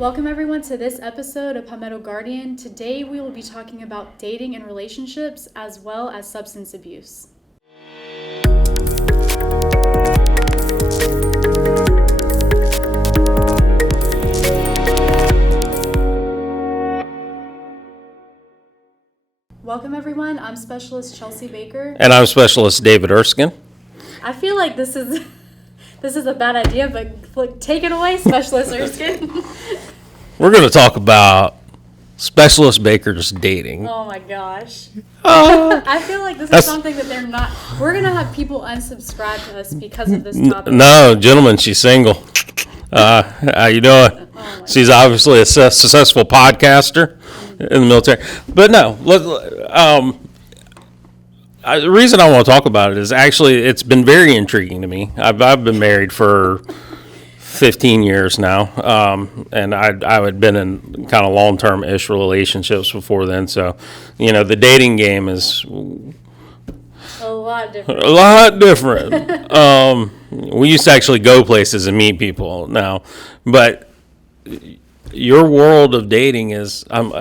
Welcome everyone to this episode of Palmetto Guardian. Today we will be talking about dating and relationships as well as substance abuse. Welcome everyone, I'm Specialist Chelsea Baker. And I'm Specialist David Erskine. I feel like this is a bad idea, but take it away, Specialist Erskine. We're going to talk about Specialist Baker's dating. Oh my gosh. I feel like this is something that they're not. We're going to have people unsubscribe to us because of this topic. No, gentlemen, she's single. How you doing? Oh She's obviously a successful podcaster in the military. But no, the reason I want to talk about it is actually it's been very intriguing to me. I've been married for 15 years now, and I had been in kind of long-term-ish relationships before then. So, the dating game is a lot different. A lot different. We used to actually go places and meet people now, but your world of dating is, I'm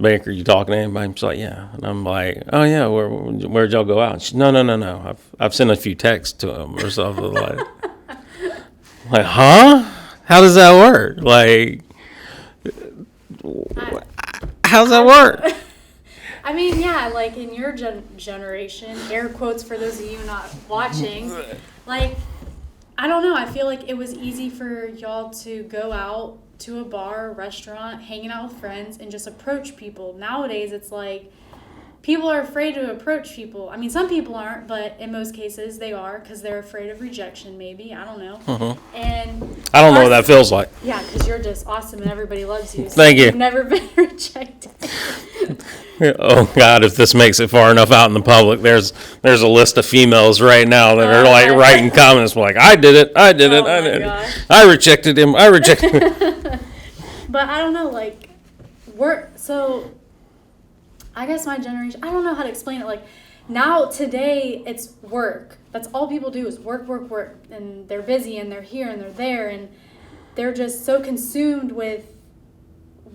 Baker, you talking to anybody? She's like, yeah. And I'm like, oh yeah, where'd y'all go out? And she's, no. I've sent a few texts to him or something like. Like, huh? How does that work? Like, how's that work? I mean, yeah, like in your generation, air quotes for those of you not watching, like, I don't know. I feel like it was easy for y'all to go out to a bar, restaurant, hanging out with friends, and just approach people. Nowadays, it's like people are afraid to approach people. I mean, some people aren't, but in most cases, they are because they're afraid of rejection, maybe. I don't know. Mm-hmm. And I don't know what that feels like. Yeah, because you're just awesome and everybody loves you. So Thank you. You've never been rejected. Oh God! If this makes it far enough out in the public, there's a list of females right now that are like writing comments like, "I did it, I did it, I rejected him, I rejected him." But I don't know, like, so I guess my generation, I don't know how to explain it. Like, now today it's work. That's all people do is work, and they're busy and they're here and they're there and they're just so consumed with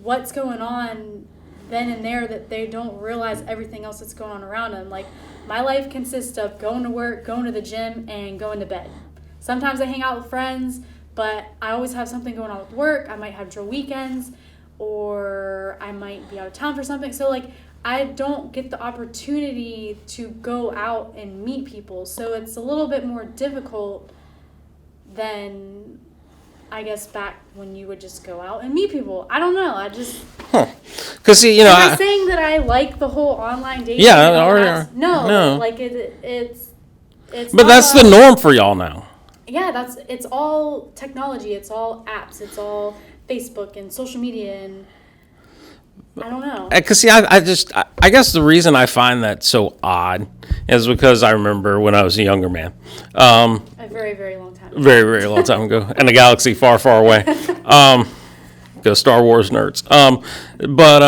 what's going on then and there that they don't realize everything else that's going on around them. Like, my life consists of going to work, going to the gym, and going to bed. Sometimes I hang out with friends, but I always have something going on with work. I might have drill weekends, or I might be out of town for something. So, like, I don't get the opportunity to go out and meet people. So it's a little bit more difficult than, I guess, back when you would just go out and meet people. I don't know. I just... Because, see, Am I saying that I like the whole online dating? Yeah, no. Like, it's but that's the norm for y'all now. Yeah, it's all technology. It's all apps. It's all Facebook and social media, and I don't know. Because, see, I guess the reason I find that so odd is because I remember when I was a younger man. A very, very long time ago. Very, very long time ago. In a galaxy far, far away. Go Star Wars nerds. But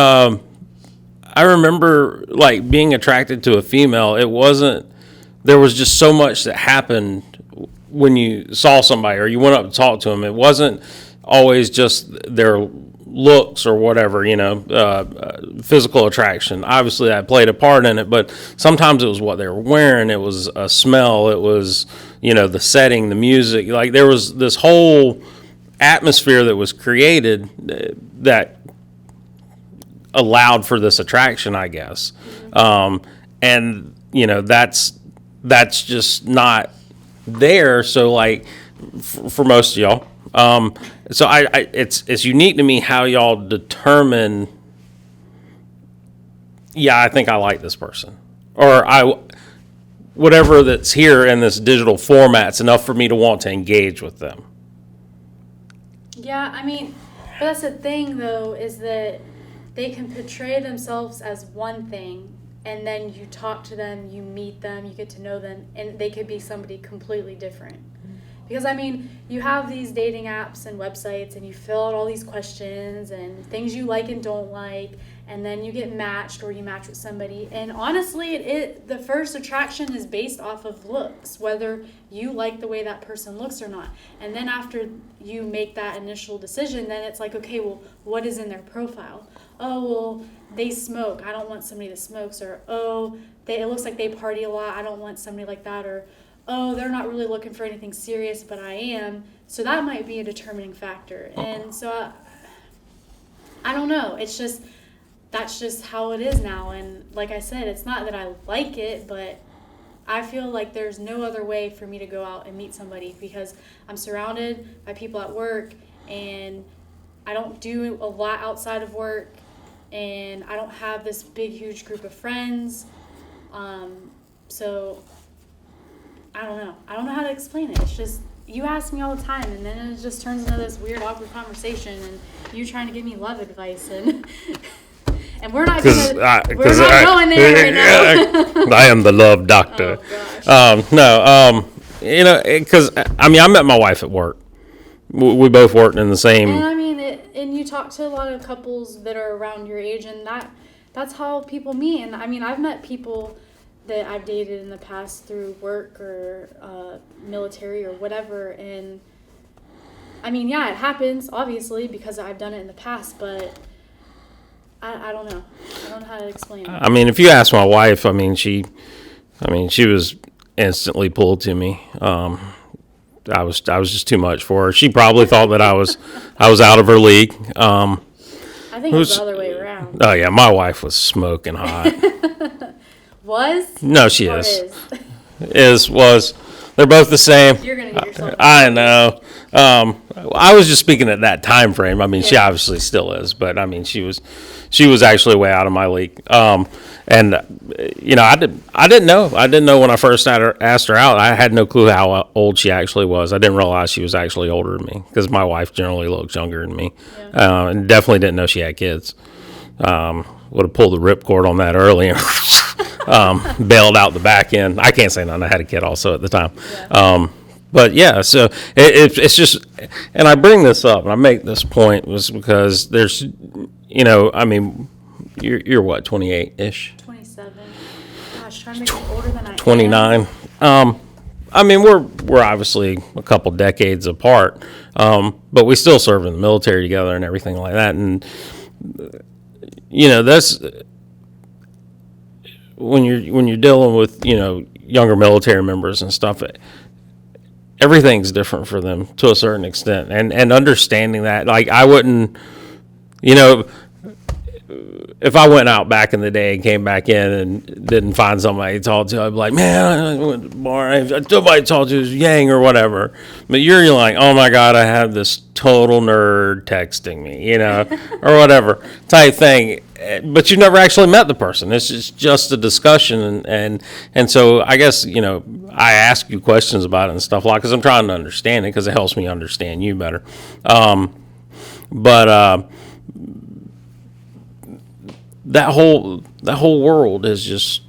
I remember, like, being attracted to a female. There was just so much that happened when you saw somebody or you went up to talk to them. It wasn't always just their looks or whatever, physical attraction. Obviously, that played a part in it, but sometimes it was what they were wearing. It was a smell. It was, the setting, the music. Like, there was this whole atmosphere that was created that allowed for this attraction, I guess. And, that's just not there. So, like, for most of y'all, so it's unique to me how y'all determine, I think I like this person, or whatever that's here in this digital format's enough for me to want to engage with them. Yeah, I mean, but that's the thing though, is that they can portray themselves as one thing, and then you talk to them, you meet them, you get to know them, and they could be somebody completely different. Because, I mean, you have these dating apps and websites, and you fill out all these questions and things you like and don't like, and then you get matched or you match with somebody. And honestly, the first attraction is based off of looks, whether you like the way that person looks or not. And then after you make that initial decision, then it's like, okay, well, what is in their profile? Oh, well, they smoke. I don't want somebody that smokes. Or, oh, it looks like they party a lot. I don't want somebody like that. Or, oh, they're not really looking for anything serious, but I am. So that might be a determining factor. And so I don't know. It's just, that's just how it is now. And like I said, it's not that I like it, but I feel like there's no other way for me to go out and meet somebody, because I'm surrounded by people at work, and I don't do a lot outside of work, and I don't have this big, huge group of friends. So I don't know. I don't know how to explain it. It's just, you ask me all the time, and then it just turns into this weird, awkward conversation, and you trying to give me love advice, and and we're not going there right now. I am the love doctor. Oh, No, because I mean, I met my wife at work. We both worked in the same. And I mean, and you talk to a lot of couples that are around your age, and that's how people meet. And I mean, I've met people that I've dated in the past through work or military or whatever. And I mean, yeah, it happens, obviously, because I've done it in the past, but I don't know. I don't know how to explain it. I mean, if you ask my wife, she was instantly pulled to me. I was just too much for her. She probably thought that I was out of her league. I think it was the other way around. Oh yeah, my wife was smoking hot. Was? No, she is. Was. They're both the same. You're gonna get yourself. I know. I was just speaking at that time frame. I mean, she obviously still is, but I mean, she was actually way out of my league. And I didn't know. I didn't know when I first asked her out. I had no clue how old she actually was. I didn't realize she was actually older than me, because my wife generally looks younger than me, and definitely didn't know she had kids. Would have pulled the ripcord on that early and bailed out the back end. I can't say none. I had a kid also at the time. Yeah. But yeah, so it's just, and I bring this up and I make this point was because there's, I mean, you're what, 28-ish? 27. Gosh, trying to make me older than I am. 29. I mean, we're obviously a couple decades apart, but we still serve in the military together and everything like that. And that's when you're dealing with younger military members and stuff. Everything's different for them to a certain extent, and understanding that, like, I wouldn't, if I went out back in the day and came back in and didn't find somebody to talk to, I'd be like, man, I went to the bar, somebody to talk to is Yang or whatever. But you're like, oh my God, I have this total nerd texting me, or whatever type thing. But you never actually met the person. It's just a discussion, and so I guess I ask you questions about it and stuff like, because I'm trying to understand it, because it helps me understand you better. But that whole world has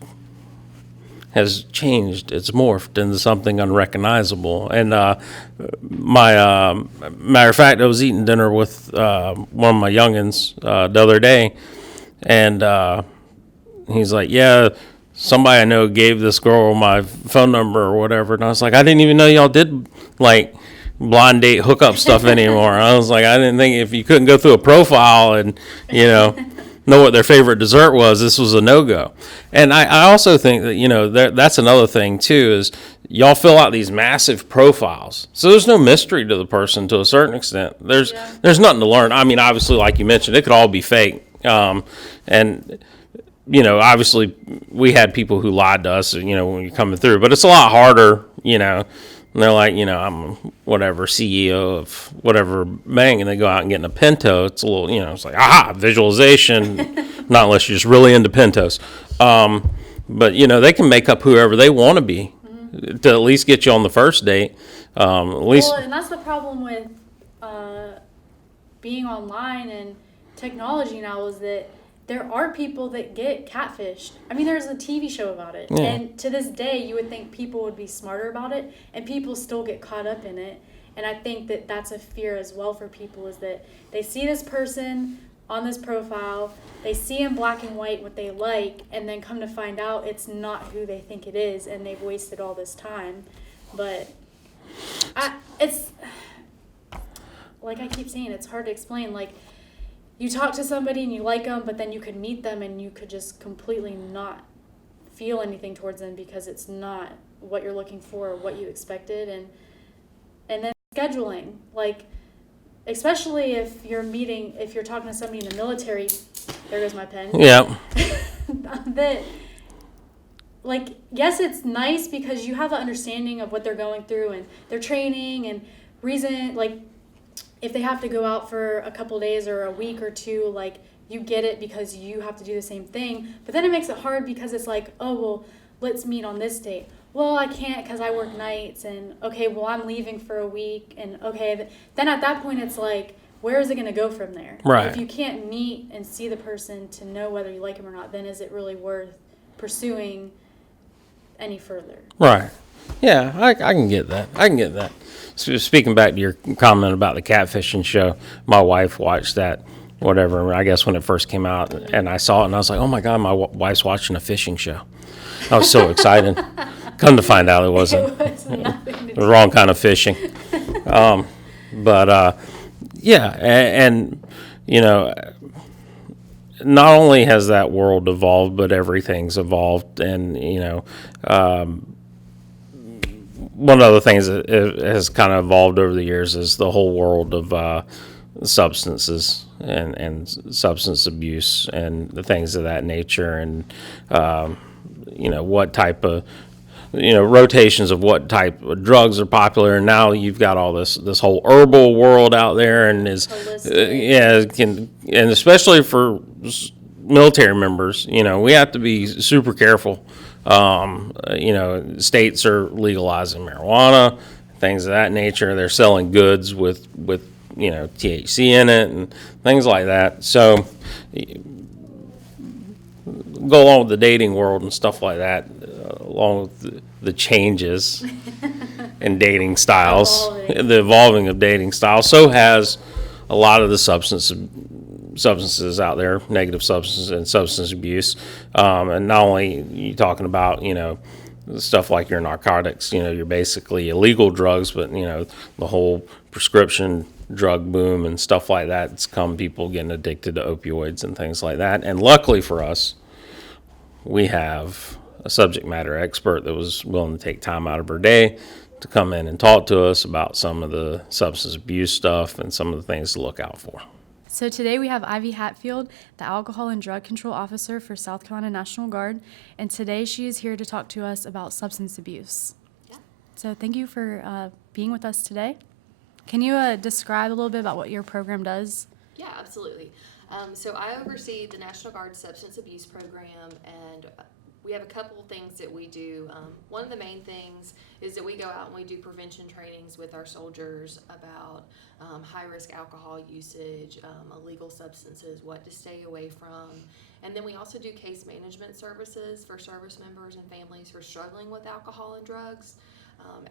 changed. It's morphed into something unrecognizable. And my matter of fact, I was eating dinner with one of my youngins the other day. And he's like, yeah, somebody I know gave this girl my phone number or whatever. And I was like, I didn't even know y'all did, like, blind date hookup stuff anymore. I was like, I didn't think if you couldn't go through a profile and, know what their favorite dessert was, this was a no-go. And I also think that, that's another thing, too, is y'all fill out these massive profiles. So there's no mystery to the person to a certain extent. There's nothing to learn. I mean, obviously, like you mentioned, it could all be fake. And obviously we had people who lied to us, when you're coming through, but it's a lot harder, and they're like, I'm whatever CEO of whatever bank, and they go out and get in a Pinto. It's a little, it's like, visualization, not unless you're just really into Pintos. But, they can make up whoever they want to be to at least get you on the first date. Well, and that's the problem with being online and technology now, is that there are people that get catfished. I mean, there's a TV show about it. Yeah. And to this day, you would think people would be smarter about it, and people still get caught up in it. And I think that that's a fear as well for people, is that they see this person on this profile, they see in black and white what they like, and then come to find out it's not who they think it is, and they've wasted all this time. But it's, like I keep saying, it's hard to explain. Like, you talk to somebody and you like them, but then you could meet them and you could just completely not feel anything towards them because it's not what you're looking for or what you expected. And then scheduling, like, especially if you're talking to somebody in the military, there goes my pen. Yeah. That, like, yes, it's nice because you have an understanding of what they're going through and their training and reason, like, if they have to go out for a couple days or a week or two, like, you get it because you have to do the same thing. But then it makes it hard because it's like, oh, well, let's meet on this date. Well, I can't because I work nights, and okay, well, I'm leaving for a week, and okay, then at that point it's like, where is it going to go from there? Right. If you can't meet and see the person to know whether you like them or not, then is it really worth pursuing any further? Right. Yeah, I can get that. So speaking back to your comment about the catfishing show, my wife watched that, whatever, I guess when it first came out, and I saw it, and I was like, oh my God, my wife's watching a fishing show. I was so excited. Come to find out it wasn't. The wrong kind of fishing. Yeah, and you know, not only has that world evolved, but everything's evolved, and you know, one of the things that has kind of evolved over the years is the whole world of substances and substance abuse and the things of that nature, and you know, what type of, you know, rotations of what type of drugs are popular. And now you've got all this whole herbal world out there, and and especially for military members, you know, we have to be super careful. You know, states are legalizing marijuana, things of that nature. They're selling goods with you know, THC in it and things like that. So go along with the dating world and stuff like that, along with the changes in dating styles, the evolving of dating styles. So has a lot of the substances out there, negative substances and substance abuse. And not only you talking about, you know, stuff like your narcotics, you know, you're basically illegal drugs, but, you know, the whole prescription drug boom and stuff like that, it's come people getting addicted to opioids and things like that. And luckily for us, we have a subject matter expert that was willing to take time out of her day to come in and talk to us about some of the substance abuse stuff and some of the things to look out for. So today we have Ivey Hatfield, the Alcohol and Drug Control Officer for South Carolina National Guard, and today she is here to talk to us about substance abuse. Yeah. So thank you for being with us today. Can you describe a little bit about what your program does? Yeah, absolutely. So I oversee the National Guard Substance Abuse Program, and we have a couple things that we do. One of the main things is that we go out and we do prevention trainings with our soldiers about high-risk alcohol usage, illegal substances, what to stay away from. And then we also do case management services for service members and families who are struggling with alcohol and drugs.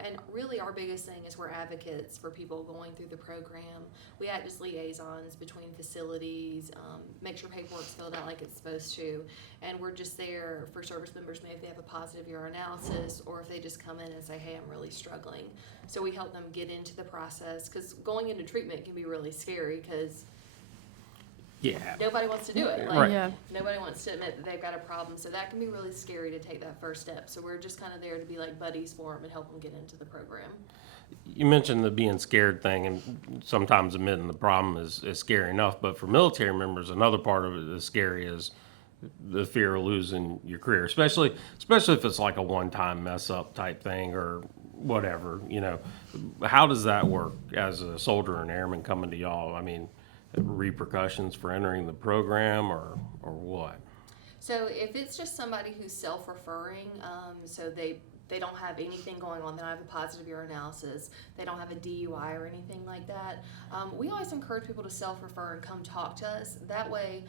And really our biggest thing is we're advocates for people going through the program. We act as liaisons between facilities, make sure paperwork's filled out like it's supposed to, and we're just there for service members maybe if they have a positive urinalysis or if they just come in and say, hey, I'm really struggling. So we help them get into the process, because going into treatment can be really scary because nobody wants to do it. Nobody wants to admit that they've got a problem, so that can be really scary to take that first step. So we're just kind of there to be like buddies for them and help them get into the program. You mentioned the being scared thing, and sometimes admitting the problem is scary enough, but for military members, another part of it that's scary is the fear of losing your career, especially if it's like a one-time mess up type thing or whatever, you know. How does that work as a soldier and airman coming to y'all? I mean, repercussions for entering the program or what? So if it's just somebody who's self-referring, so they they don't have anything going on, they don't have a positive urinalysis, they don't have a DUI or anything like that, we always encourage people to self-refer and come talk to us. That way,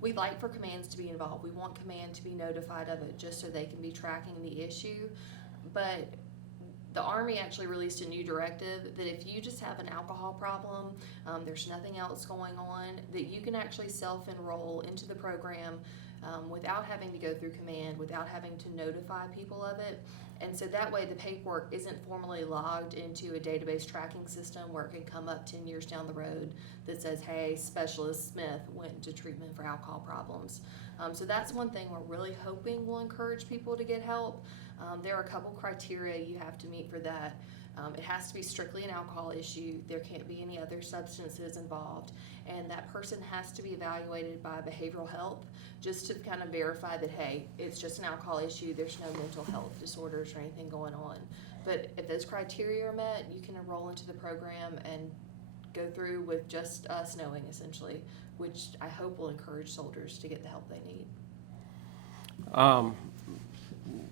we like for commands to be involved. We want command to be notified of it just so they can be tracking the issue. But the Army actually released a new directive that if you just have an alcohol problem, there's nothing else going on, that you can actually self-enroll into the program without having to go through command, without having to notify people of it. And so that way the paperwork isn't formally logged into a database tracking system where it can come up 10 years down the road that says, hey, Specialist Smith went to treatment for alcohol problems. So that's one thing we're really hoping will encourage people to get help. There are a couple criteria you have to meet for that. It has to be strictly an alcohol issue. There can't be any other substances involved. And that person has to be evaluated by behavioral health just to kind of verify that, hey, it's just an alcohol issue. There's no mental health disorders or anything going on. But if those criteria are met, you can enroll into the program and go through with just us knowing, essentially, which I hope will encourage soldiers to get the help they need.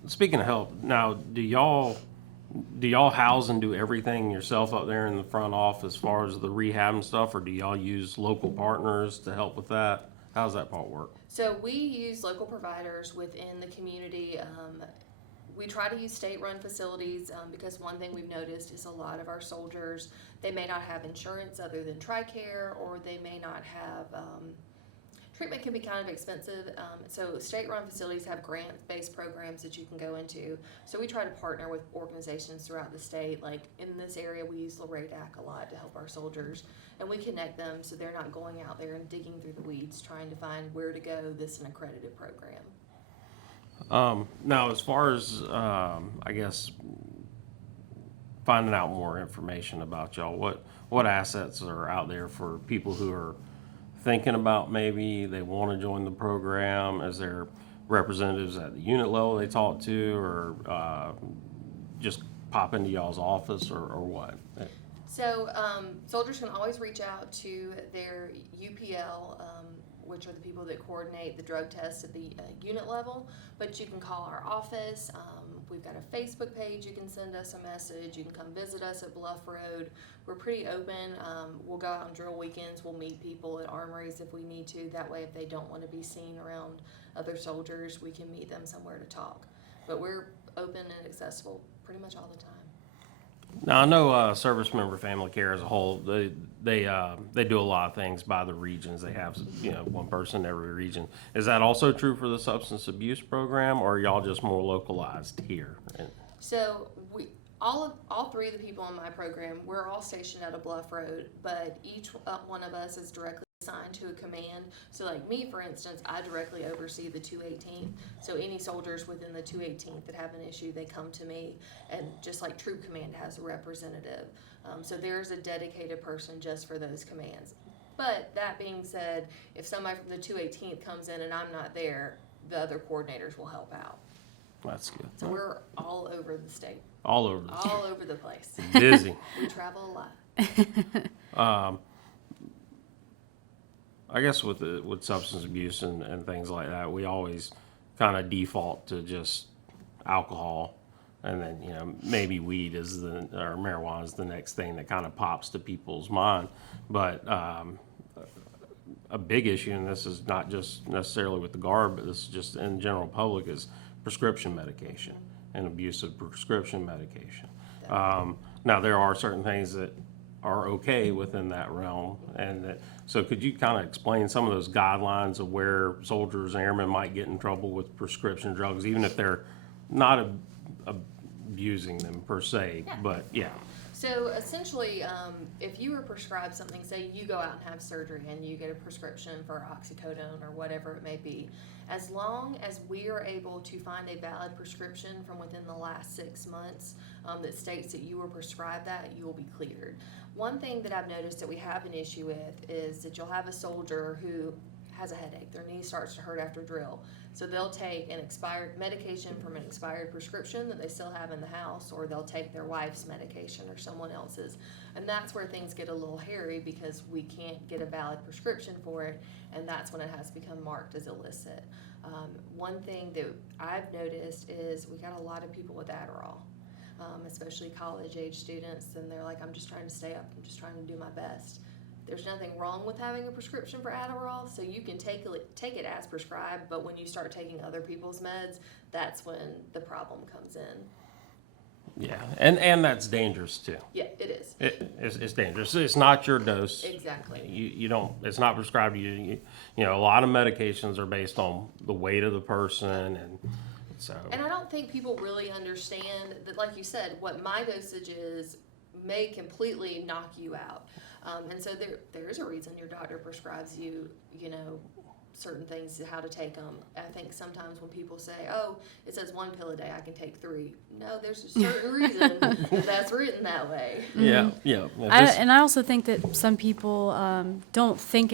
Speaking of help, now, do y'all house and do everything yourself up there in the front office as far as the rehab and stuff, or do y'all use local partners to help with that? How does that part work? So we use local providers within the community. We try to use state-run facilities because one thing we've noticed is a lot of our soldiers, they may not have insurance other than TRICARE, or they may not have treatment can be kind of expensive, so state-run facilities have grant-based programs that you can go into. So we try to partner with organizations throughout the state. Like in this area, we use LRADAC a lot to help our soldiers, and we connect them so they're not going out there and digging through the weeds trying to find where to go. This is an accredited program. Now, as far as I guess finding out more information about y'all, what assets are out there for people who are thinking about maybe they want to join the program? Is there representatives at the unit level they talk to, or just pop into y'all's office, or what? So soldiers can always reach out to their UPL, which are the people that coordinate the drug tests at the unit level, but you can call our office. We've got a Facebook page. You can send us a message. You can come visit us at Bluff Road. We're pretty open. We'll go out on drill weekends. We'll meet people at armories if we need to. That way, if they don't want to be seen around other soldiers, we can meet them somewhere to talk. But we're open and accessible pretty much all the time. Now, I know service member family care as a whole, they do a lot of things by the regions. They have, one person in every region. Is that also true for the substance abuse program, or are y'all just more localized here? So all three of the people in my program, we're all stationed out of Bluff Road, but each one of us is directly assigned to a command. So like me, for instance, I directly oversee the 218th. So any soldiers within the 218th that have an issue, they come to me, and just like Troop Command has a representative. So there's a dedicated person just for those commands. But that being said, if somebody from the 218th comes in and I'm not there, the other coordinators will help out. That's good. So we're all over the state. All over the state. All over the place. Busy. We travel a lot. I guess with substance abuse and things like that, we always kind of default to just alcohol, and then maybe weed or marijuana is the next thing that kind of pops to people's mind. But a big issue, and this is not just necessarily with the Guard, but this is just in general public, is prescription medication and abuse of prescription medication. Now, there are certain things that are okay within that realm, so could you kind of explain some of those guidelines of where soldiers and airmen might get in trouble with prescription drugs, even if they're not abusing them per se? Yeah. But yeah. So essentially, if you were prescribed something, say you go out and have surgery and you get a prescription for oxycodone or whatever it may be, as long as we are able to find a valid prescription from within the last 6 months that states that you were prescribed that, you will be cleared. One thing that I've noticed that we have an issue with is that you'll have a soldier who has a headache, their knee starts to hurt after drill. So they'll take an expired medication from an expired prescription that they still have in the house, or they'll take their wife's medication or someone else's. And that's where things get a little hairy because we can't get a valid prescription for it, and that's when it has become marked as illicit. One thing that I've noticed is we got a lot of people with Adderall, especially college-age students, and they're like, I'm just trying to stay up, I'm just trying to do my best. There's nothing wrong with having a prescription for Adderall, so you can take it as prescribed, but when you start taking other people's meds, that's when the problem comes in. Yeah, and that's dangerous too. Yeah, it is. It's dangerous. It's not your dose. Exactly. You don't. It's not prescribed to you. You know, a lot of medications are based on the weight of the person, and so. And I don't think people really understand that, like you said, what my dosage is may completely knock you out. And so there is a reason your doctor prescribes you, certain things, how to take them. I think sometimes when people say, oh, it says 1 pill a day, I can take 3. No, there's a certain reason that's written that way. Yeah, yeah. And I also think that some people don't think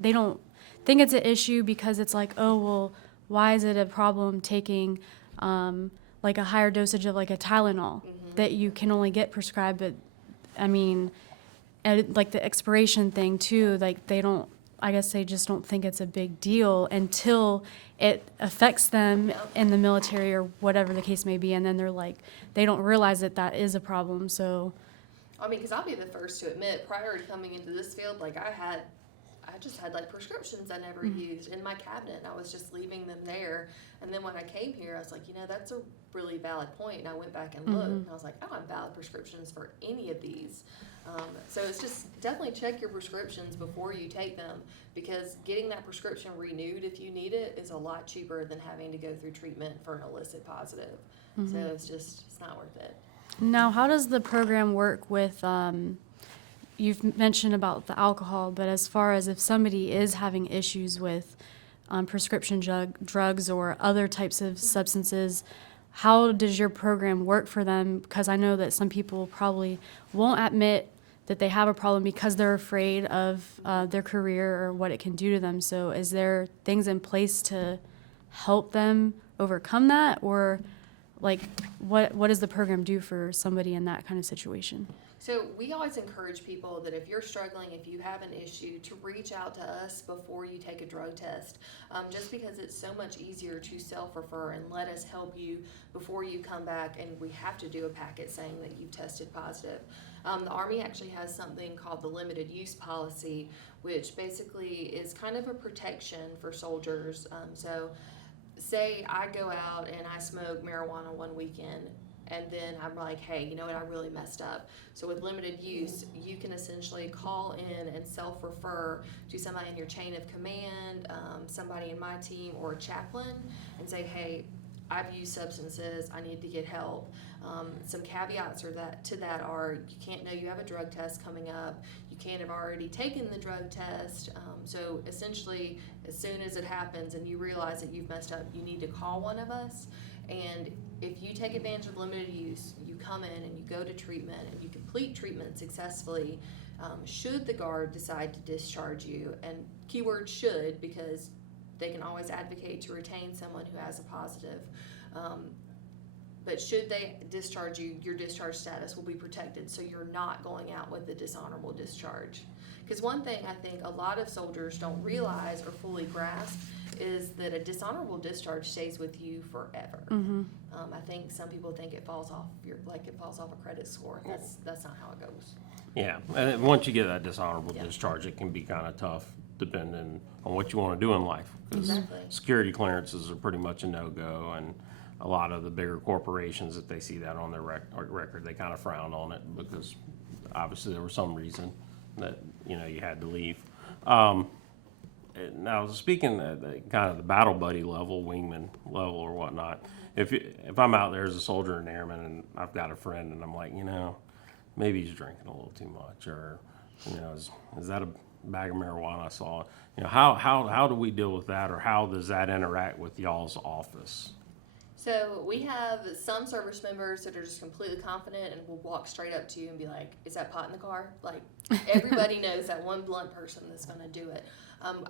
they don't think it's an issue because it's like, oh, well, why is it a problem taking like a higher dosage of like a Tylenol that you can only get prescribed? But I mean, like the expiration thing too, like I guess they just don't think it's a big deal until it affects them in the military or whatever the case may be, and then they're like, they don't realize that is a problem. So, I mean, because I'll be the first to admit, prior to coming into this field, like I just had like prescriptions I never used in my cabinet, and I was just leaving them there. And then when I came here, I was like, that's a really valid point. And I went back and looked, and I was like, I don't have valid prescriptions for any of these. So it's just definitely check your prescriptions before you take them, because getting that prescription renewed if you need it is a lot cheaper than having to go through treatment for an illicit positive. So it's not worth it. Now, how does the program work with, you've mentioned about the alcohol, but as far as if somebody is having issues with prescription drugs or other types of substances, how does your program work for them? Because I know that some people probably won't admit that they have a problem because they're afraid of their career or what it can do to them. So is there things in place to help them overcome that? Or like what does the program do for somebody in that kind of situation? So we always encourage people that if you're struggling, if you have an issue, to reach out to us before you take a drug test, just because it's so much easier to self-refer and let us help you before you come back, and we have to do a packet saying that you've tested positive. The Army actually has something called the limited use policy, which basically is kind of a protection for soldiers. So say I go out and I smoke marijuana one weekend, and then I'm like, hey, you know what, I really messed up. So with limited use, you can essentially call in and self-refer to somebody in your chain of command, somebody in my team, or a chaplain, and say, hey, I've used substances, I need to get help. Some caveats to that are you can't know you have a drug test coming up, you can't have already taken the drug test. So essentially, as soon as it happens and you realize that you've messed up, you need to call one of us. And if you take advantage of limited use, you come in and you go to treatment and you complete treatment successfully, should the guard decide to discharge you, and keyword should, because they can always advocate to retain someone who has a positive. But should they discharge you, your discharge status will be protected, so you're not going out with a dishonorable discharge. Because one thing I think a lot of soldiers don't realize or fully grasp is that a dishonorable discharge stays with you forever. I think some people think it falls off a credit score. That's not how it goes. Yeah, and once you get that dishonorable discharge, it can be kind of tough depending on what you want to do in life. Because security clearances are pretty much a no-go, and a lot of the bigger corporations, that they see that on their record, they kind of frown on it because obviously there was some reason that you had to leave. Now, speaking at kind of the battle buddy level, wingman level or whatnot, if I'm out there as a soldier and airman and I've got a friend and I'm like, maybe he's drinking a little too much, or is that a bag of marijuana I saw? How do we deal with that, or how does that interact with y'all's office? So we have some service members that are just completely confident and will walk straight up to you and be like, "Is that pot in the car?" Like everybody knows that one blunt person that's going to do it.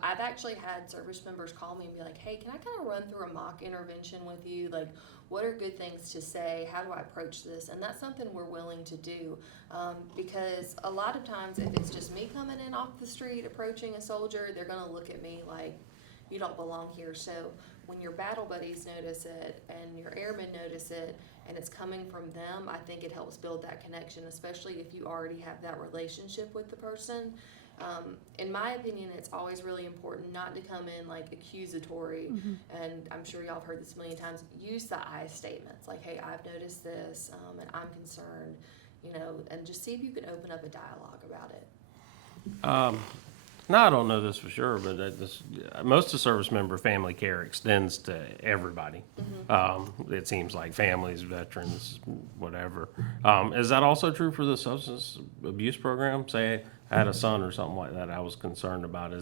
I've actually had service members call me and be like, "Hey, can I kind of run through a mock intervention with you? Like, what are good things to say? How do I approach this?" And that's something we're willing to do, because a lot of times if it's just me coming in off the street approaching a soldier, they're going to look at me like, "You don't belong here." So when your battle buddies notice it and your airmen notice it and it's coming from them, I think it helps build that connection, especially if you already have that relationship with the person. In my opinion, it's always really important not to come in like accusatory, and I'm sure y'all have heard this a million times. Use the I statements, like, "Hey, I've noticed this, and I'm concerned," and just see if you can open up a dialogue about it. Now, I don't know this for sure, but most of the service member family care extends to everybody. It seems like families, veterans, whatever. Is that also true for the substance abuse program? Say I had a son or something like that I was concerned about.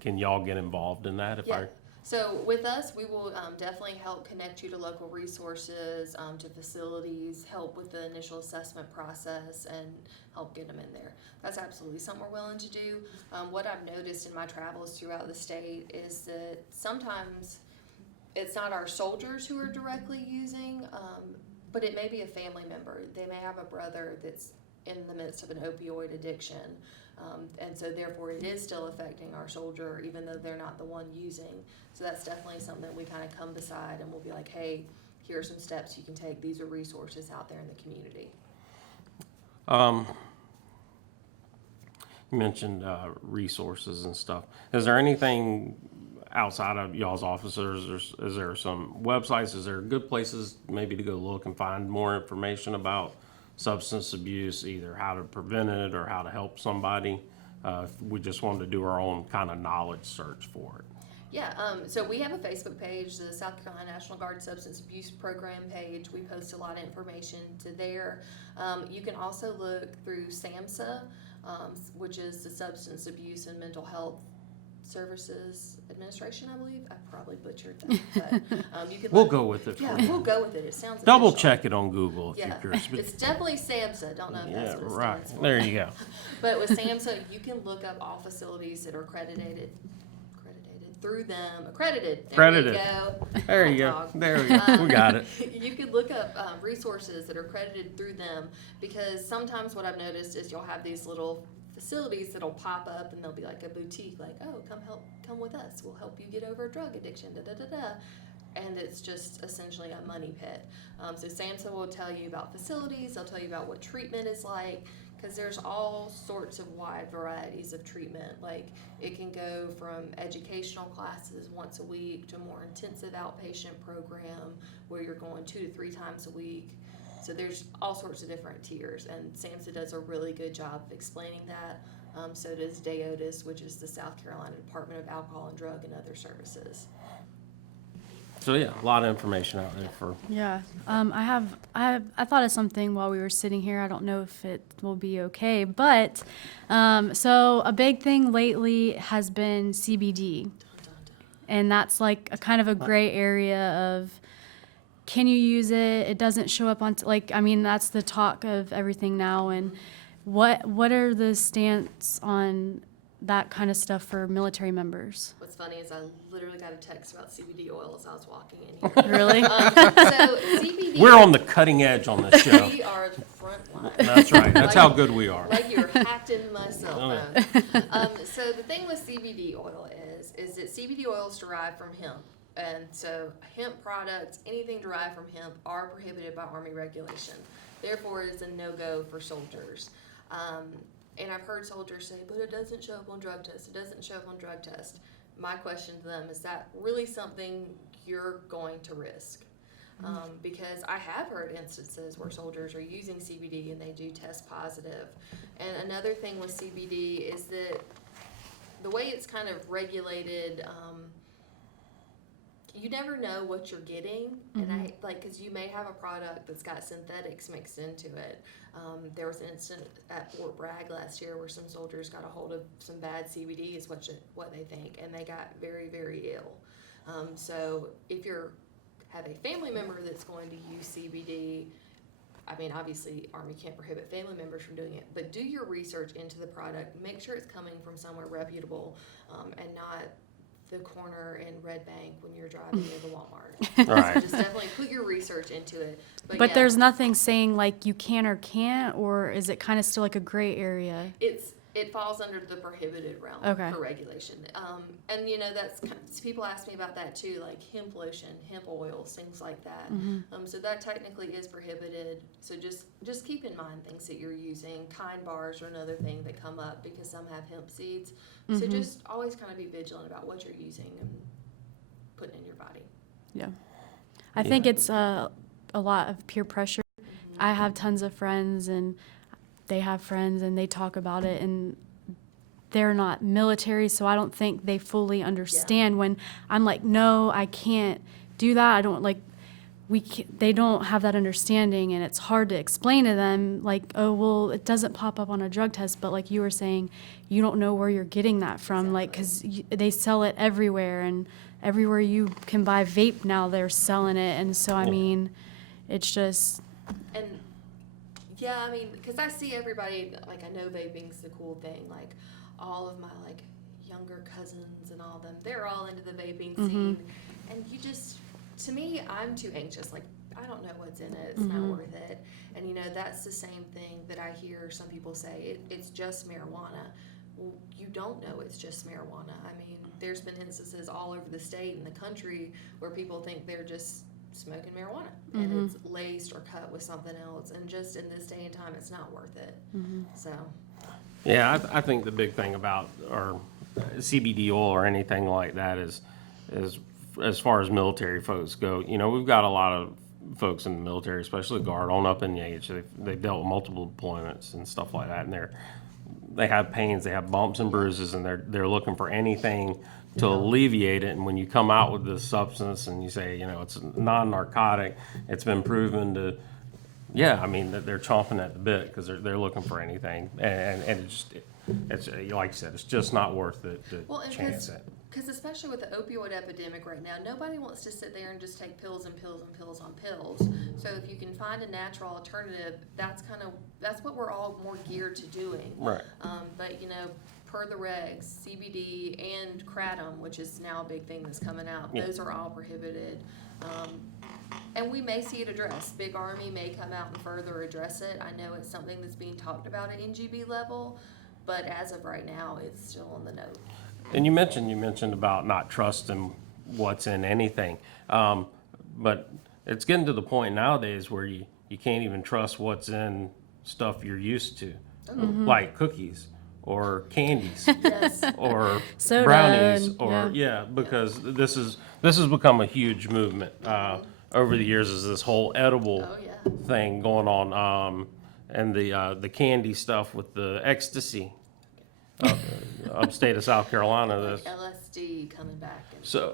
Can y'all get involved in that? Yeah. So with us, we will definitely help connect you to local resources, to facilities, help with the initial assessment process, and help get them in there. That's absolutely something we're willing to do. What I've noticed in my travels throughout the state is that sometimes it's not our soldiers who are directly using, but it may be a family member. They may have a brother that's in the midst of an opioid addiction. And so therefore it is still affecting our soldier even though they're not the one using. So that's definitely something we kind of come beside and we'll be like, "Hey, here are some steps you can take. These are resources out there in the community." You mentioned resources and stuff. Is there anything outside of y'all's officers? Is there some websites? Is there good places maybe to go look and find more information about substance abuse, either how to prevent it or how to help somebody? If we just wanted to do our own kind of knowledge search for it. Yeah, so we have a Facebook page, the South Carolina National Guard Substance Abuse Program page. We post a lot of information to there. You can also look through SAMHSA, which is the Substance Abuse and Mental Health Services Administration, I believe. I probably butchered that, but you can. We'll go with it. Yeah, we'll go with it. It sounds Double official. check it on Google if Yeah, you're curious. it's definitely SAMHSA. Don't know if that's what it Right. stands for. There you go. But with SAMHSA, you can look up all facilities that are accredited through them. Accredited. There Accredited. we go. There you go. There we go. We got it. You could look up resources that are accredited through them, because sometimes what I've noticed is you'll have these little facilities that'll pop up and they'll be like a boutique, like, "Oh, come with us. We'll help you get over drug addiction, da da da da." And it's just essentially a money pit. So SAMHSA will tell you about facilities. They'll tell you about what treatment is like, because there's all sorts of wide varieties of treatment. Like, it can go from educational classes once a week to a more intensive outpatient program where you're going 2 to 3 times a week. So there's all sorts of different tiers, and SAMHSA does a really good job of explaining that. So does DAODIS, which is the South Carolina Department of Alcohol and Drug and Other Services. So yeah, a lot of information out there for. Yeah, I thought of something while we were sitting here. I don't know if it will be okay, but so a big thing lately has been CBD, and that's like a kind of a gray area of, can you use it? It doesn't show up on that's the talk of everything now. And what are the stance on that kind of stuff for military members? What's funny is I literally got a text about CBD oil as I was walking in here. Really? So CBD. We're on the cutting edge on this show. We are the front line. That's right. That's how good we are. Like you're hacked into my cell phone. So the thing with CBD oil is that CBD oil is derived from hemp. And so hemp products, anything derived from hemp, are prohibited by Army regulation. Therefore, it is a no-go for soldiers. And I've heard soldiers say, "But it doesn't show up on drug tests. It doesn't show up on drug tests." My question to them is, that really something you're going to risk? Because I have heard instances where soldiers are using CBD and they do test positive. And another thing with CBD is that the way it's kind of regulated, you never know what you're getting, and because you may have a product that's got synthetics mixed into it. There was an incident at Fort Bragg last year where some soldiers got a hold of some bad CBD, is what they think, and they got very, very ill. So if you're have a family member that's going to use CBD, I mean, obviously, Army can't prohibit family members from doing it, but do your research into the product. Make sure it's coming from somewhere reputable, and not the corner in Red Bank when you're driving near the Walmart. Right. So just definitely put your research into it. But yeah, there's nothing saying like you can or can't, or is it kind of still like a gray area? It falls under the prohibited realm Okay. for regulation. And that's people ask me about that too, like hemp lotion, hemp oils, things like that. So that technically is prohibited. So just keep in mind things that you're using. Kind bars are another thing that come up because some have hemp seeds. So just always kind of be vigilant about what you're using and putting in your body. Yeah. I think it's a lot of peer pressure. I have tons of friends, and they have friends, and they talk about it, and they're not military, so I don't think they fully understand when I'm like, no, I can't do that. I don't like, they don't have that understanding, and it's hard to explain to them, like, oh, well, it doesn't pop up on a drug test, but like you were saying, you don't know where you're getting that from, like, because they sell it everywhere, and everywhere you can buy vape now, they're selling it, and so, I mean, it's just... And yeah, I mean, because I see everybody, like, I know vaping's the cool thing. Like, all of my, like, younger cousins and all of them, they're all into the vaping scene. And you just, to me, I'm too anxious. Like, I don't know what's in it. It's not worth it. And, that's the same thing that I hear some people say. It's just marijuana. Well, you don't know it's just marijuana. I mean, there's been instances all over the state and the country where people think they're just smoking marijuana and it's laced or cut with something else, and just in this day and time it's not worth it. So Yeah, I think the big thing about our CBD oil or anything like that is as far as military folks go, we've got a lot of folks in the military, especially Guard, on up in age. They've dealt with multiple deployments and stuff like that, and they have pains, they have bumps and bruises, and they're looking for anything to alleviate it. And when you come out with this substance and you say, it's non-narcotic, it's been proven to, I mean, that they're chomping at the bit because they're looking for anything. And it's like you said, it's just not worth it to chance it. Because especially with the opioid epidemic right now, nobody wants to sit there and just take pills and pills and pills on pills. So if you can find a natural alternative, that's what we're all more geared to doing. Right. But per the regs, CBD and kratom, which is now a big thing that's coming out, those are all prohibited. And we may see it addressed. Big Army may come out and further address it. I know it's something that's being talked about at NGB level, but as of right now, it's still on the note. And you mentioned about not trusting what's in anything, but it's getting to the point nowadays where you can't even trust what's in stuff you're used to, like cookies or candies or Soda brownies and, because this has become a huge movement over the years. Is this whole edible thing going on, and the candy stuff with the ecstasy. Upstate of South Carolina, Like LSD coming back. So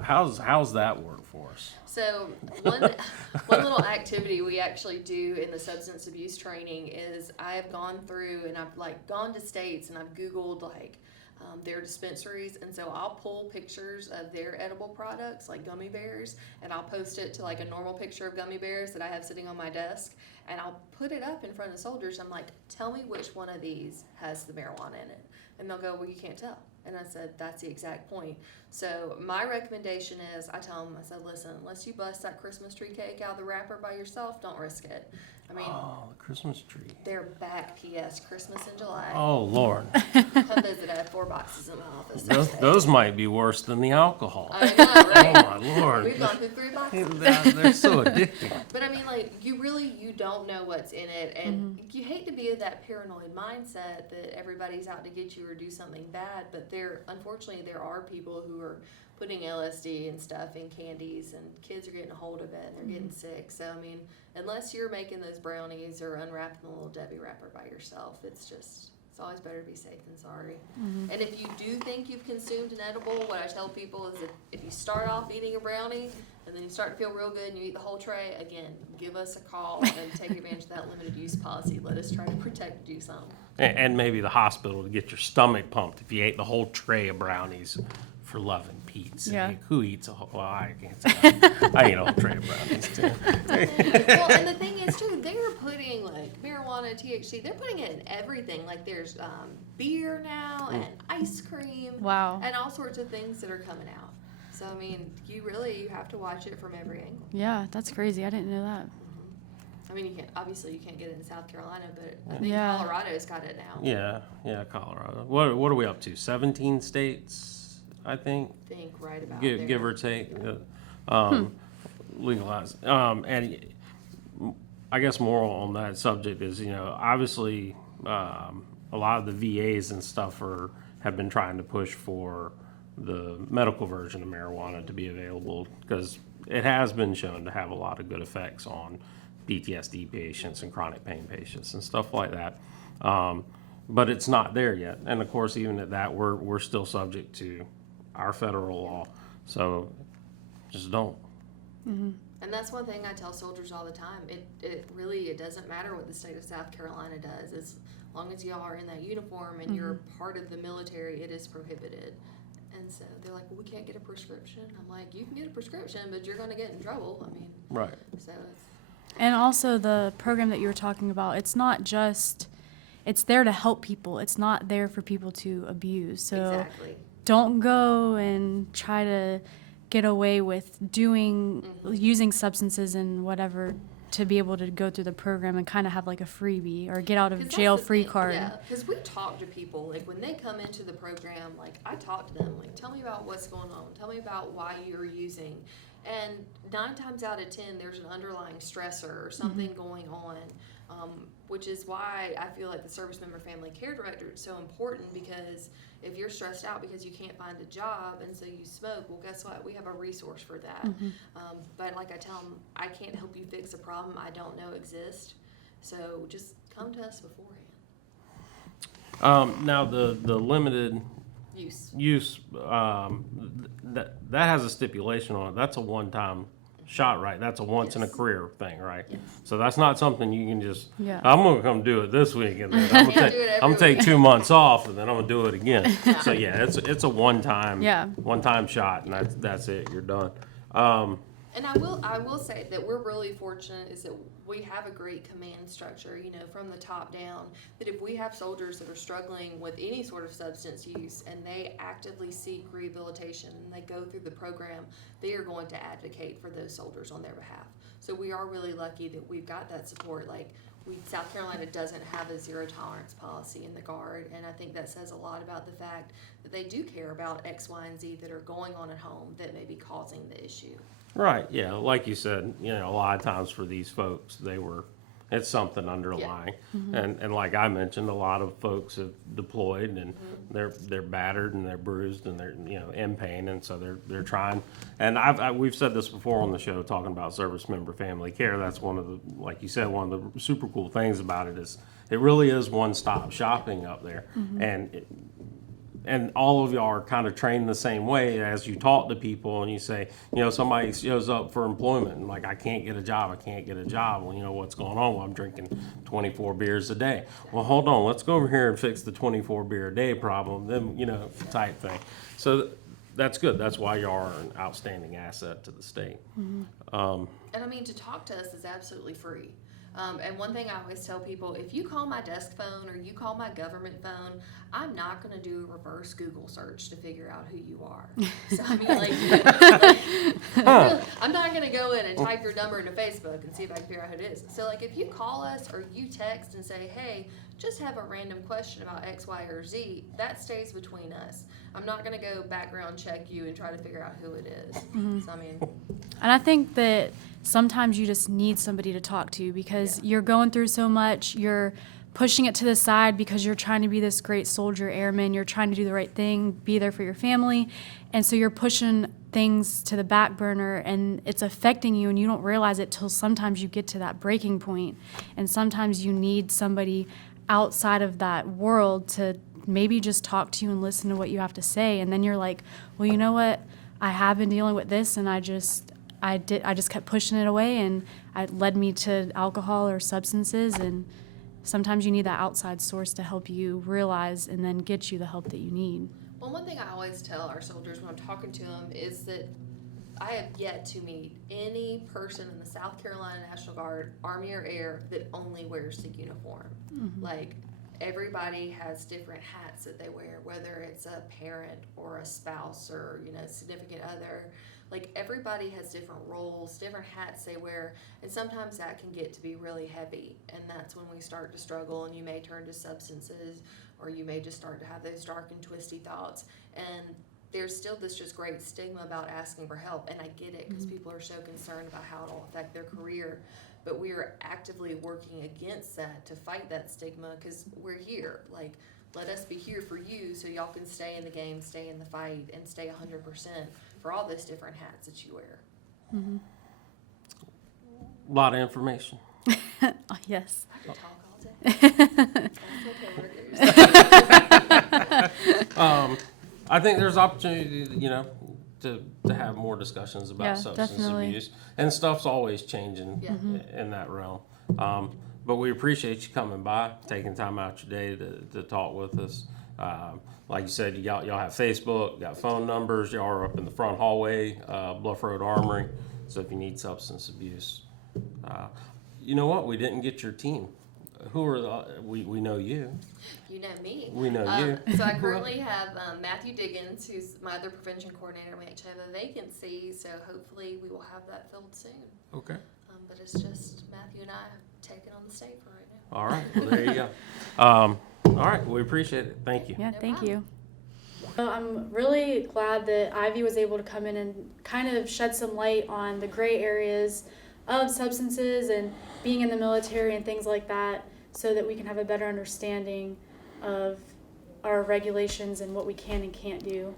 how's that work for us? So one little activity we actually do in the substance abuse training is I have gone through and I've gone to states and I've Googled their dispensaries, and so I'll pull pictures of their edible products like gummy bears, and I'll post it to like a normal picture of gummy bears that I have sitting on my desk, and I'll put it up in front of soldiers. I'm like, tell me which one of these has the marijuana in it, and they'll go, well, you can't tell. And I said, that's the exact point. So my recommendation is, I tell them, I said, listen, unless you bust that Christmas tree cake out of the wrapper by yourself, don't risk it. I mean, the Christmas tree. They're back, P.S. Christmas in July. Oh, Lord. Come visit. I have 4 boxes in my office. Those might be worse than the alcohol. I know, right? Oh, my Lord. We've gone through 3 boxes. They're so addicting. But I mean, you don't know what's in it, and you hate to be in that paranoid mindset that everybody's out to get you or do something bad, but unfortunately, there are people who are putting LSD and stuff in candies, and kids are getting a hold of it, and they're getting sick. So, I mean, unless you're making those brownies or unwrapping the little Debbie wrapper by yourself, it's always better to be safe than sorry. And if you do think you've consumed an edible, what I tell people is if you start off eating a brownie and then you start to feel real good and you eat the whole tray, again, give us a call and take advantage of that limited use policy. Let us try to protect you some. And maybe the hospital to get your stomach pumped if you ate the whole tray of brownies for loving pizza. Yeah. Like, who eats a whole? Well, I can't say that. I eat a whole tray of brownies too. Well, and the thing is too, they're putting like marijuana, THC. They're putting it in everything. Like there's beer now and ice cream. Wow. And all sorts of things that are coming out. So I mean, you have to watch it from every angle. Yeah, that's crazy. I didn't know that. I mean, you can't get it in South Carolina, but I think Yeah. Colorado's got it now. Yeah, Colorado. What are we up to? 17 states, I think. I think right about there. Give or take, legalized. And I guess more on that subject is, obviously, a lot of the VAs and stuff have been trying to push for the medical version of marijuana to be available because it has been shown to have a lot of good effects on PTSD patients and chronic pain patients and stuff like that. But it's not there yet. And of course, even at that, we're still subject to our federal law. So just don't. Mm-hmm. And that's one thing I tell soldiers all the time. It doesn't matter what the state of South Carolina does. As long as y'all are in that uniform and you're part of the military, it is prohibited. And so they're like, well, we can't get a prescription. I'm like, you can get a prescription, but you're going to get in trouble. I mean, right. So it's. And also the program that you were talking about, it's not just, it's there to help people. It's not there for people to abuse. So Exactly. don't go and try to get away with using substances and whatever to be able to go through the program and kind of have like a freebie or get out of jail free card. Yeah, because we talk to people, like when they come into the program, like I talk to them, like tell me about what's going on, tell me about why you're using. And 9 times out of 10, there's an underlying stressor or something going on, which is why I feel like the Service Member Family Care Director is so important, because if you're stressed out because you can't find a job and so you smoke, well, guess what? We have a resource for that. But like I tell them, I can't help you fix a problem I don't know exists. So just come to us beforehand. Now, the limited use that has a stipulation on it. That's a one-time shot, right? That's a once in a career thing, right? Yes. So that's not something you can just. Yeah. I'm gonna come do it this week, and then I'm gonna take 2 months off, and then I'm gonna do it again. So yeah, it's a one-time shot, and that's it. You're done. And I will say that we're really fortunate is that we have a great command structure, from the top down, that if we have soldiers that are struggling with any sort of substance use and they actively seek rehabilitation and they go through the program, they are going to advocate for those soldiers on their behalf. So we are really lucky that we've got that support. Like South Carolina doesn't have a zero tolerance policy in the Guard, and I think that says a lot about the fact that they do care about X, Y, and Z that are going on at home that may be causing the issue. Right. Yeah. Like you said, a lot of times for these folks, it's something underlying, and like I mentioned, a lot of folks have deployed and they're battered and they're bruised and they're in pain, and so they're trying. And we've said this before on the show, talking about service member family care. That's one of the, like you said, one of the super cool things about it is it really is one-stop shopping up there, and all of y'all are kind of trained the same way as you talk to people and you say, somebody shows up for employment and like, I can't get a job. Well, what's going on? Well, I'm drinking 24 beers a day. Well, hold on, let's go over here and fix the 24 beer a day problem, then, type thing. So that's good. That's why you are an outstanding asset to the state. And I mean, to talk to us is absolutely free. And one thing I always tell people, if you call my desk phone or you call my government phone, I'm not going to do a reverse Google search to figure out who you are. So, I mean, I'm not going to go in and type your number into Facebook and see if I can figure out who it is. So, if you call us or you text and say, hey, just have a random question about X, Y, or Z, that stays between us. I'm not going to go background check you and try to figure out who it is. So, I mean. And I think that sometimes you just need somebody to talk to because you're going through so much, you're pushing it to the side because you're trying to be this great soldier, airman, you're trying to do the right thing, be there for your family, and so you're pushing things to the back burner and it's affecting you and you don't realize it till sometimes you get to that breaking point, and sometimes you need somebody outside of that world to maybe just talk to you and listen to what you have to say, and then you're like, well, you know what, I have been dealing with this and I just kept pushing it away, and it led me to alcohol or substances, and sometimes you need that outside source to help you realize and then get you the help that you need. Well, one thing I always tell our soldiers when I'm talking to them is that I have yet to meet any person in the South Carolina National Guard, Army or Air, that only wears the uniform. Like, everybody has different hats that they wear, whether it's a parent or a spouse or, significant other. Like, everybody has different roles, different hats they wear, and sometimes that can get to be really heavy, and that's when we start to struggle, and you may turn to substances, or you may just start to have those dark and twisty thoughts. And there's still this just great stigma about asking for help, and I get it, because people are so concerned about how it'll affect their career, but we are actively working against that to fight that stigma, because we're here. Like, let us be here for you so y'all can stay in the game, stay in the fight, and stay 100% for all those different hats that you wear. A lot of information. Oh, yes. I could talk all day. That's okay, workers. I think there's opportunity, to have more discussions about Yeah, substance definitely. abuse, and stuff's always changing Yeah. in that realm. But we appreciate you coming by, taking time out your day to talk with us. Like you said, y'all have Facebook, got phone numbers. Y'all are up in the front hallway, Bluff Road Armory. So if you need substance abuse, you know what? We didn't get your team. Who are we know you. You know me. We know you. So I currently have Matthew Diggins, who's my other prevention coordinator. We actually have a vacancy, so hopefully we will have that filled soon. Okay. But it's just Matthew and I taking on the state for right now. All right. Well, there you go. All right. We appreciate it. Thank you. Yeah, No thank problem. you. So I'm really glad that Ivy was able to come in and kind of shed some light on the gray areas of substances and being in the military and things like that, so that we can have a better understanding of our regulations and what we can and can't do.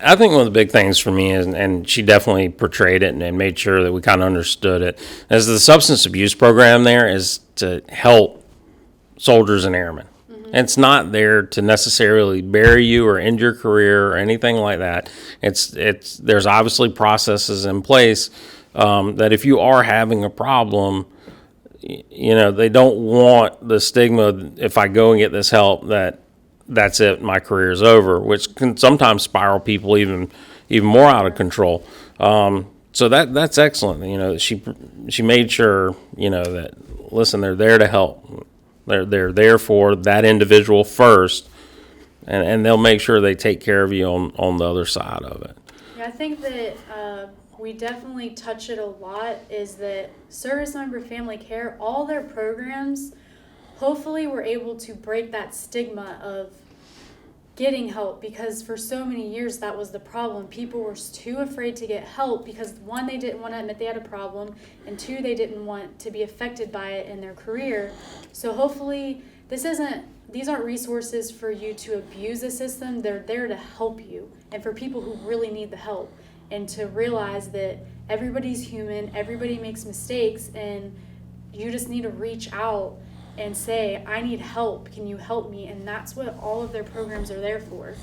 I think one of the big things for me is, and she definitely portrayed it and made sure that we kind of understood it, is the substance abuse program there is to help soldiers and airmen. It's not there to necessarily bury you or end your career or anything like that. There's obviously processes in place that if you are having a problem, they don't want the stigma, if I go and get this help, that's it, my career is over, which can sometimes spiral people even more out of control. So that's excellent. She made sure, that, listen, they're there to help. They're there for that individual first, and they'll make sure they take care of you on the other side of it. Yeah, I think that we definitely touch it a lot, is that service member family care, all their programs, hopefully we're able to break that stigma of getting help, because for so many years that was the problem. People were too afraid to get help because, one, they didn't want to admit they had a problem, and two, they didn't want to be affected by it in their career. So hopefully these aren't resources for you to abuse the system. They're there to help you and for people who really need the help, and to realize that everybody's human, everybody makes mistakes, and you just need to reach out and say, I need help, can you help me? And that's what all of their programs are there for.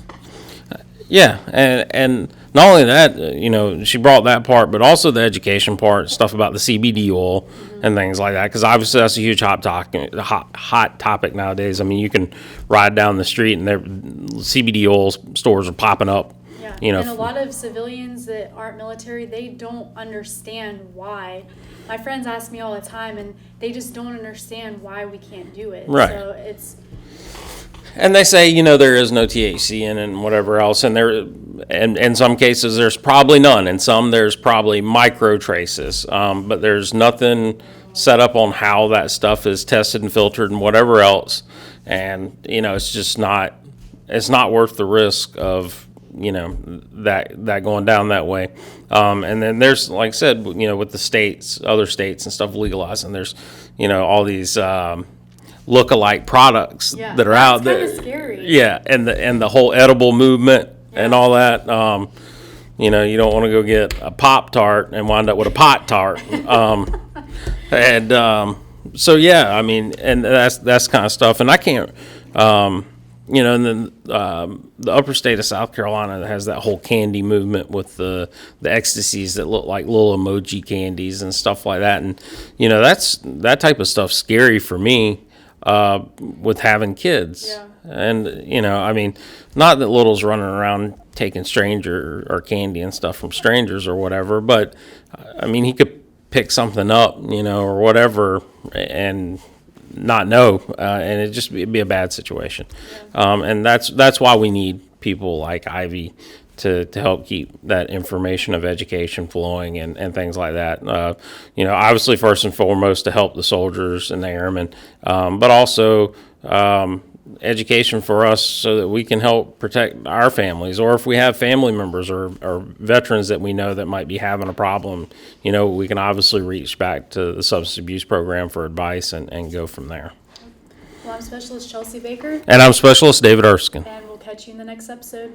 Yeah, and not only that, she brought that part, but also the education part, stuff about the CBD oil and things like that, because obviously that's a huge hot topic nowadays. I mean, you can ride down the street and CBD oil stores are popping up. Yeah, and a lot of civilians that aren't military, they don't understand why. My friends ask me all the time, and they just don't understand why we can't do it. Right. So it's... And they say, there is no THC in it and whatever else, and in some cases there's probably none, in some there's probably micro traces, but there's nothing set up on how that stuff is tested and filtered and whatever else, and it's just not worth the risk of that going down that way. And then there's, like I said, with the other states and stuff legalizing, there's, all these look-alike products that are out there. That's kind of scary. Yeah, and the whole edible movement and all that. You don't want to go get a Pop-Tart and wind up with a Pot-Tart. So yeah, I mean, and that's kind of stuff. And I can't. And then the upper state of South Carolina has that whole candy movement with the ecstasies that look like little emoji candies and stuff like that. And, that type of stuff's scary for me with having kids. Yeah. And, you know, I mean, not that Little's running around taking stranger or candy and stuff from strangers or whatever, but I mean, he could pick something up, you know, or whatever and not know, and it'd be a bad situation. And that's why we need people like Ivy to help keep that information of education flowing and things like that. You know, obviously first and foremost to help the soldiers and the airmen, but also education for us so that we can help protect our families, or if we have family members or veterans that we know that might be having a problem, you know, we can obviously reach back to the substance abuse program for advice and go from there. Well, I'm Specialist Chelsea Baker, And I'm Specialist David Erskine. and we'll catch you in the next episode.